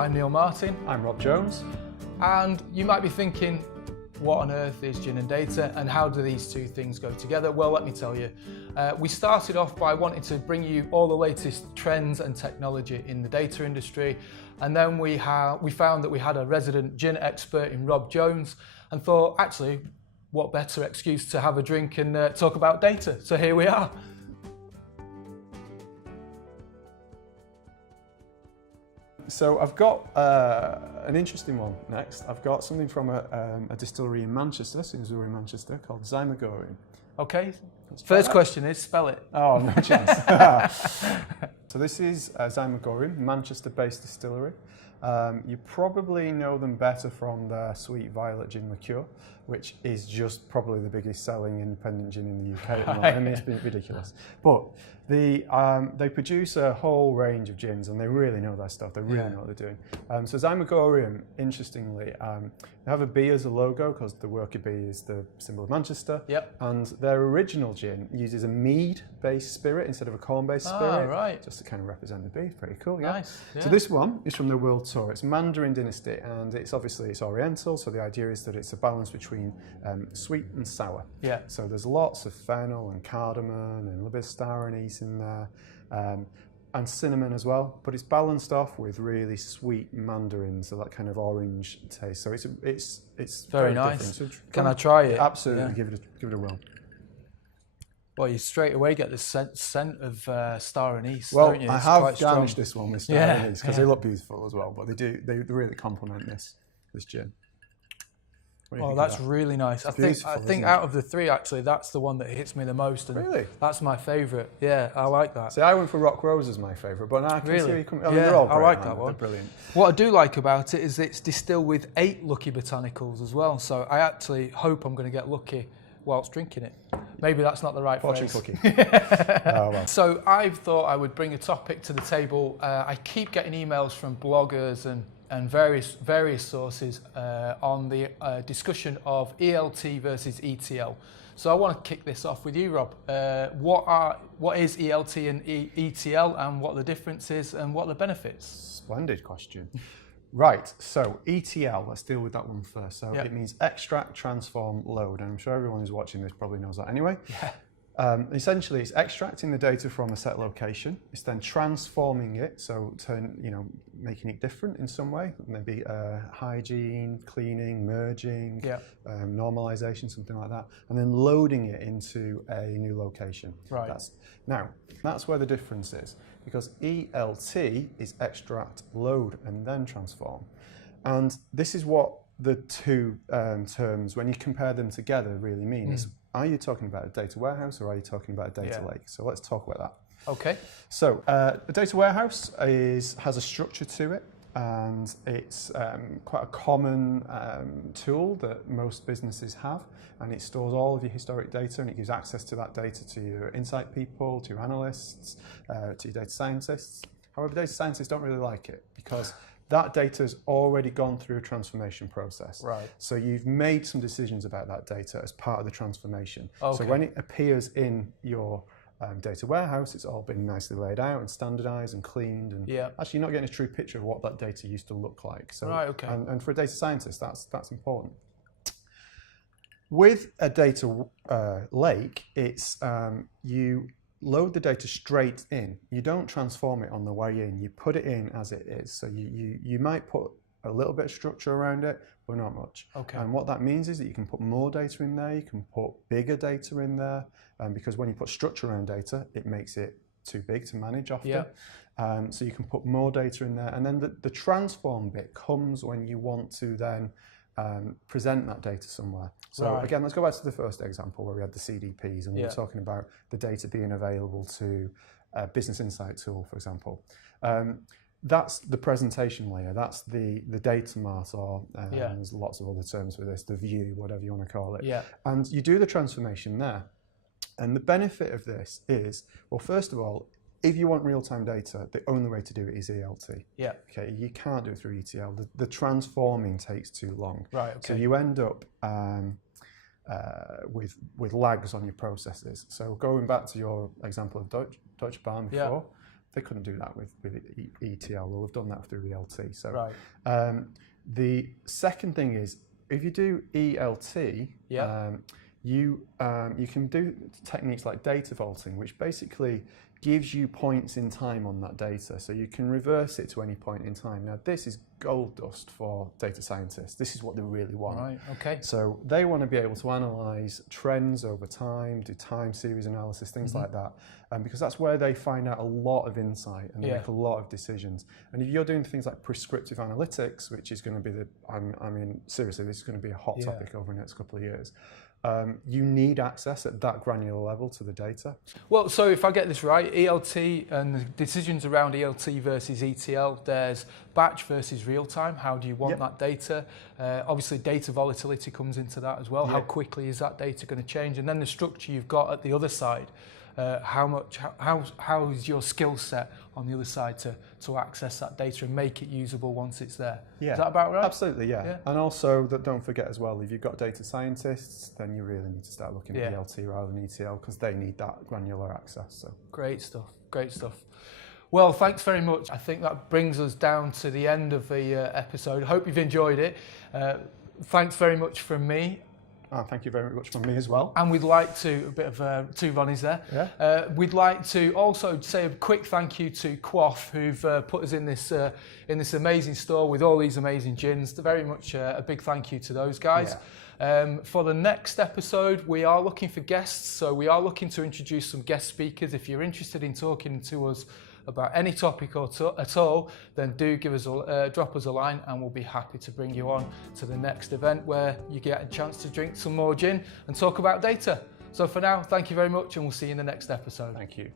I'm Neil Martin. I'm Rob Jones. And you might be thinking, what on earth is gin and data, and how do these two things go together? Well, let me tell you. We started off by wanting to bring you all the latest trends and technology in the data industry, and then we found that we had a resident gin expert in Rob Jones, and thought, actually, what better excuse to have a drink and talk about data? So here we are. So I've got an interesting one next. I've got something from a distillery in Manchester, Sainsbury in Manchester, called Zymagorium. Okay. First question is, spell it. Oh, no chance. So this is Zymagorium, Manchester-based distillery. You probably know them better from their Sweet Violet gin liqueur, which is just probably the biggest selling independent gin in the UK at the moment. I mean, it's been ridiculous. But they produce a whole range of gins, and they really know their stuff. They really know what they're doing. So Zymagorium, interestingly, they have a bee as a logo because the worker bee is the symbol of Manchester. Yep. And their original gin uses a mead-based spirit instead of a corn-based spirit, right. just to kind of represent the bee. Pretty cool, yeah. Nice. Yeah. So this one is from the World Tour. It's Mandarin Dynasty, and it's Oriental. So the idea is that it's a balance between sweet and sour. Yeah. So there's lots of fennel and cardamom and a little bit of star anise in there, and cinnamon as well. But it's balanced off with really sweet mandarins, so that kind of orange taste. So it's very nice. different. So Can I try it? Absolutely, Yeah. give it a whirl. Well, you straight away get the scent of star anise, Well, don't you? I It's have quite strong. garnished this one with star anise because they look beautiful as well. But they really complement this gin. Well, that's really nice. I think out of the three, actually, that's the one that hits me the most. And Really? That's my favourite. Yeah, I like that. See, I went for Rock Rose as my favourite, but now I can see you come. I mean, they're all great, I like aren't that they? one. They're brilliant. What I do like about it is it's distilled with 8 lucky botanicals as well. So I actually hope I'm going to get lucky whilst drinking it. Maybe that's not the right Fortune phrase. cookie. Oh, well. So I've thought I would bring a topic to the table. I keep getting emails from bloggers and various sources on the discussion of ELT versus ETL. So I want to kick this off with you, Rob. What is ELT and ETL, and what the difference is, and what the benefits? Splendid question. Right, so ETL, let's deal with that one first. So it means extract, transform, load, and I'm sure everyone who's watching this probably knows that anyway. Yeah. Essentially, it's extracting the data from a set location. It's then transforming it, so making it different in some way, maybe hygiene, cleaning, merging, normalization, something like that, and then loading it into a new location. Right. That's where the difference is, because ELT is extract, load, and then transform. And this is what the two terms, when you compare them together, really mean. Are you talking about a data warehouse, or are you talking about a data lake? So let's talk about that. Okay. So a data warehouse has a structure to it, and it's quite a common tool that most businesses have, and it stores all of your historic data, and it gives access to that data to your insight people, to your analysts, to your data scientists. However, data scientists don't really like it because that data has already gone through a transformation process. Right. So you've made some decisions about that data as part of the transformation. Okay. So when it appears in your data warehouse, it's all been nicely laid out and standardized and cleaned, and actually you're not getting a true picture of what that data used to look like. So, right, okay. And for a data scientist, that's important. With a data lake, it's you load the data straight in. You don't transform it on the way in. You put it in as it is. So you might put a little bit of structure around it, but not much. Okay. And what that means is that you can put more data in there. You can put bigger data in there, because when you put structure around data, it makes it too big to manage often. Yeah. So you can put more data in there. And then the transform bit comes when you want to then present that data somewhere. So again, let's go back to the first example where we had the CDPs, and we were talking about the data being available to a business insight tool, for example. That's the presentation layer. That's the data mart, or there's lots of other terms for this, the view, whatever you want to call it. Yeah. And you do the transformation there. And the benefit of this is, well, first of all, if you want real-time data, the only way to do it is ELT. Yeah. Okay, you can't do it through ETL. The transforming takes too long. Right. Okay. So you end up with lags on your processes. So going back to your example of Deutsche Bahn before, they couldn't do that with ETL. They'll have done that through ELT. So Right. the second thing is, if you do ELT, Yeah. you can do techniques like data vaulting, which basically gives you points in time on that data, so you can reverse it to any point in time. Now, this is gold dust for data scientists. This is what they really want. Right. Okay. So they want to be able to analyze trends over time, do time series analysis, things like that, because that's where they find out a lot of insight and they make a lot of decisions. And if you're doing things like prescriptive analytics, which is going to be I mean, seriously, this is going to be a hot topic over the next couple of years. You need access at that granular level to the data. Well, so if I get this right, ELT and the decisions around ELT versus ETL, there's batch versus real time. How do you want that data? Obviously, data volatility comes into that as well. How quickly is that data going to change? And then the structure you've got at the other side. How is your skill set on the other side to access that data and make it usable once it's there? Yeah. Is that about right? Absolutely, yeah. And also, don't forget as well, if you've got data scientists, then you really need to start looking at ELT rather than ETL, because they need that granular access. So great stuff, great stuff. Well, thanks very much. I think that brings us down to the end of the episode. I hope you've enjoyed it. Thanks very much from me. Thank you very much from me as well. And we'd like to, a bit of two Ronnies there. Yeah. We'd like to also say a quick thank you to Quaff, who've put us in this amazing store with all these amazing gins. Very much a big thank you to those guys. Yeah. For the next episode, we are looking for guests, so we are looking to introduce some guest speakers. If you're interested in talking to us about any topic at all, then do give us drop us a line, and we'll be happy to bring you on to the next event where you get a chance to drink some more gin and talk about data. So for now, thank you very much, and we'll see you in the next episode. Thank you.